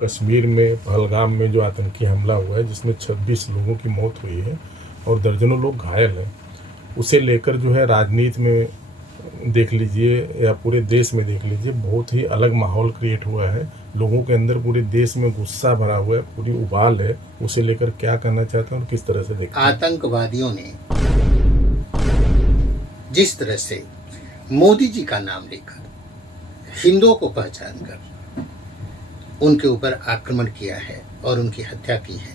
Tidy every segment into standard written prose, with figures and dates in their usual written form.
कश्मीर में पहलगाम में जो आतंकी हमला हुआ है जिसमें 26 लोगों की मौत हुई है और दर्जनों लोग घायल हैं, उसे लेकर जो है राजनीति में देख लीजिए या पूरे देश में देख लीजिए, बहुत ही अलग माहौल क्रिएट हुआ है। लोगों के अंदर पूरे देश में गुस्सा भरा हुआ है, पूरी उबाल है। उसे लेकर क्या कहना चाहते हैं और किस तरह से देखते हैं? आतंकवादियों ने जिस तरह से मोदी जी का नाम लेकर हिंदुओं को पहचान कर उनके ऊपर आक्रमण किया है और उनकी हत्या की है,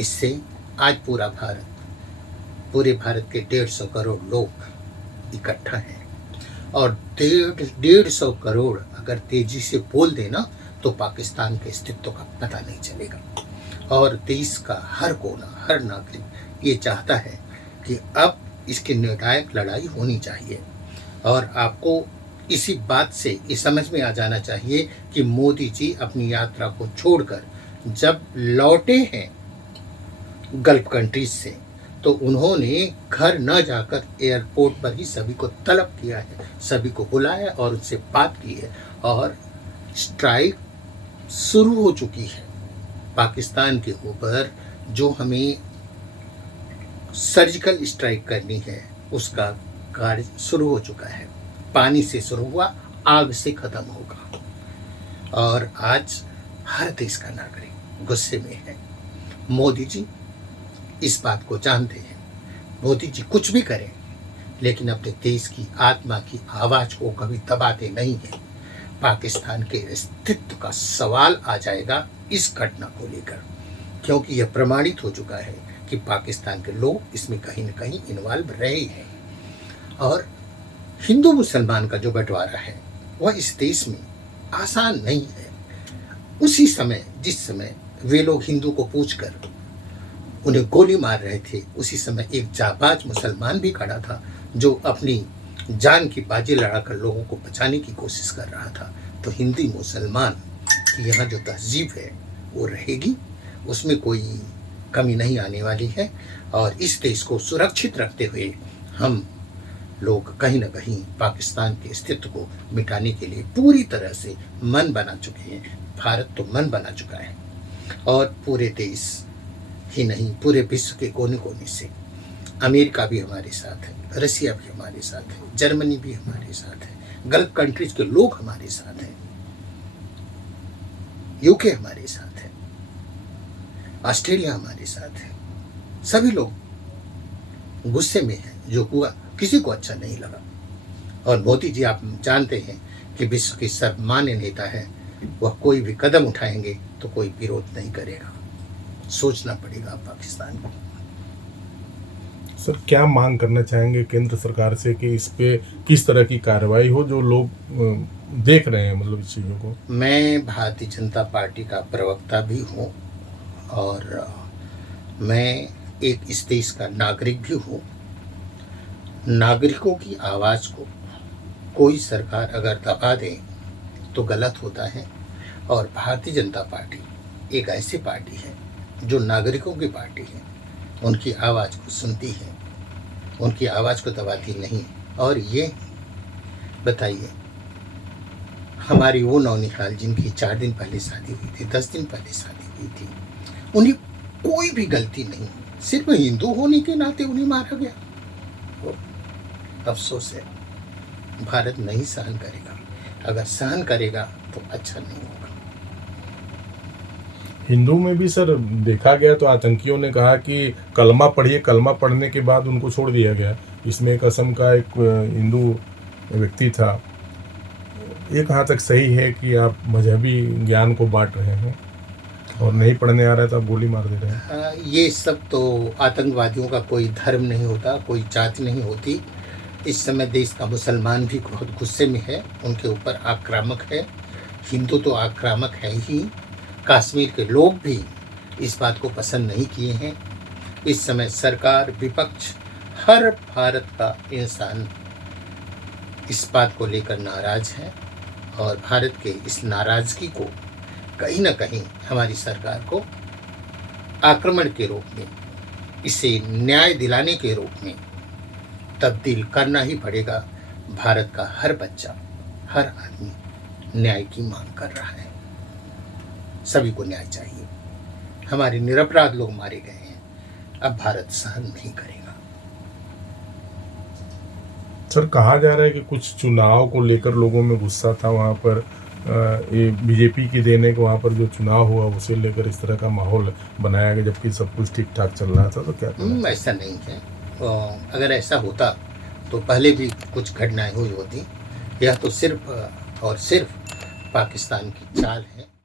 इससे आज पूरे भारत के 150 करोड़ लोग इकट्ठा हैं और 150 करोड़ अगर तेजी से बोल देना तो पाकिस्तान के अस्तित्व का पता नहीं चलेगा। और देश का हर कोना, हर नागरिक ये चाहता है कि अब इसकी निर्णायक लड़ाई होनी चाहिए। और आपको इसी बात से ये समझ में आ जाना चाहिए कि मोदी जी अपनी यात्रा को छोड़कर जब लौटे हैं गल्फ कंट्रीज से, तो उन्होंने घर न जाकर एयरपोर्ट पर ही सभी को तलब किया है, सभी को बुलाया और उनसे बात की है। और स्ट्राइक शुरू हो चुकी है पाकिस्तान के ऊपर। जो हमें सर्जिकल स्ट्राइक करनी है उसका कार्य शुरू हो चुका है। पानी से शुरू हुआ, आग से खत्म होगा। और आज हर देश का नागरिक गुस्से में है। मोदी जी इस बात को जानते हैं। मोदी जी कुछ भी करें लेकिन अपने देश की आत्मा की आवाज को कभी दबाते नहीं हैं। पाकिस्तान के अस्तित्व का सवाल आ जाएगा इस घटना को लेकर, क्योंकि यह प्रमाणित हो चुका है कि पाकिस्तान के लोग इसमें कहीं न कहीं इन्वॉल्व रहे हैं। और हिंदू मुसलमान का जो बंटवारा है वह इस देश में आसान नहीं है। उसी समय जिस समय वे लोग हिंदू को पूछकर उन्हें गोली मार रहे थे, उसी समय एक जाबाज मुसलमान भी खड़ा था जो अपनी जान की बाजी लड़ाकर लोगों को बचाने की कोशिश कर रहा था। तो हिंदू मुसलमान की यहाँ जो तहजीब है वो रहेगी, उसमें कोई कमी नहीं आने वाली है। और इस देश को सुरक्षित रखते हुए हम लोग कहीं ना कहीं पाकिस्तान के अस्तित्व को मिटाने के लिए पूरी तरह से मन बना चुके हैं। भारत तो मन बना चुका है और पूरे देश ही नहीं, पूरे विश्व के कोने कोने से अमेरिका भी हमारे साथ है, रसिया भी हमारे साथ है, जर्मनी भी हमारे साथ है, गल्फ कंट्रीज के लोग हमारे साथ हैं, यूके हमारे साथ है, ऑस्ट्रेलिया हमारे साथ है। सभी लोग गुस्से में हैं। जो हुआ किसी को अच्छा नहीं लगा। और मोदी जी आप जानते हैं कि विश्व के सर्वमान्य नेता है, वह कोई भी कदम उठाएंगे तो कोई विरोध नहीं करेगा। सोचना पड़ेगा पाकिस्तान को। सर, क्या मांग करना चाहेंगे केंद्र सरकार से कि इस पे किस तरह की कार्रवाई हो, जो लोग देख रहे हैं मतलब इस चीज़ों को? मैं भारतीय जनता पार्टी का प्रवक्ता भी हूँ और मैं एक इस देश का नागरिक भी हूँ। नागरिकों की आवाज़ को कोई सरकार अगर दबा दे तो गलत होता है। और भारतीय जनता पार्टी एक ऐसी पार्टी है जो नागरिकों की पार्टी है, उनकी आवाज़ को सुनती है, उनकी आवाज़ को दबाती नहीं। और ये बताइए, हमारी वो नौनिहाल जिनकी 4 दिन पहले शादी हुई थी, 10 दिन पहले शादी हुई थी, उन्हें कोई भी गलती नहीं, सिर्फ हिंदू होने के नाते उन्हें मारा गया। अफसोस है, भारत नहीं सहन करेगा। अगर सहन करेगा तो अच्छा नहीं होगा। हिंदू में भी सर देखा गया तो आतंकियों ने कहा कि कलमा पढ़िए, कलमा पढ़ने के बाद उनको छोड़ दिया गया। इसमें एक असम का एक हिंदू व्यक्ति था। ये कहाँ तक सही है कि आप मजहबी ज्ञान को बांट रहे हैं और नहीं पढ़ने आ रहा है तो आप गोली मार दे रहे हैं? ये सब तो आतंकवादियों का कोई धर्म नहीं होता, कोई जाति नहीं होती। इस समय देश का मुसलमान भी बहुत गुस्से में है, उनके ऊपर आक्रामक है। हिंदू तो आक्रामक है ही, कश्मीर के लोग भी इस बात को पसंद नहीं किए हैं। इस समय सरकार, विपक्ष, हर भारत का इंसान इस बात को लेकर नाराज है। और भारत के इस नाराजगी को कहीं ना कहीं हमारी सरकार को आक्रमण के रूप में, इसे न्याय दिलाने के रूप में तब्दील करना ही पड़ेगा। भारत का हर बच्चा, हर आदमी न्याय की मांग कर रहा है। सभी को न्याय चाहिए। हमारे निरपराध लोग मारे गए हैं, अब भारत सहन नहीं करेगा। सर, कहा जा रहा है कि कुछ चुनाव को लेकर लोगों में गुस्सा था वहाँ पर, ये बीजेपी की देने के वहाँ पर जो चुनाव हुआ उसे लेकर इस तरह का माहौल बनाया गया, जबकि सब कुछ ठीक ठाक चल रहा था, तो क्या कहना ऐसा नहीं है। अगर ऐसा होता तो पहले भी कुछ घटनाएं हुई होती। यह तो सिर्फ और सिर्फ पाकिस्तान की चाल है।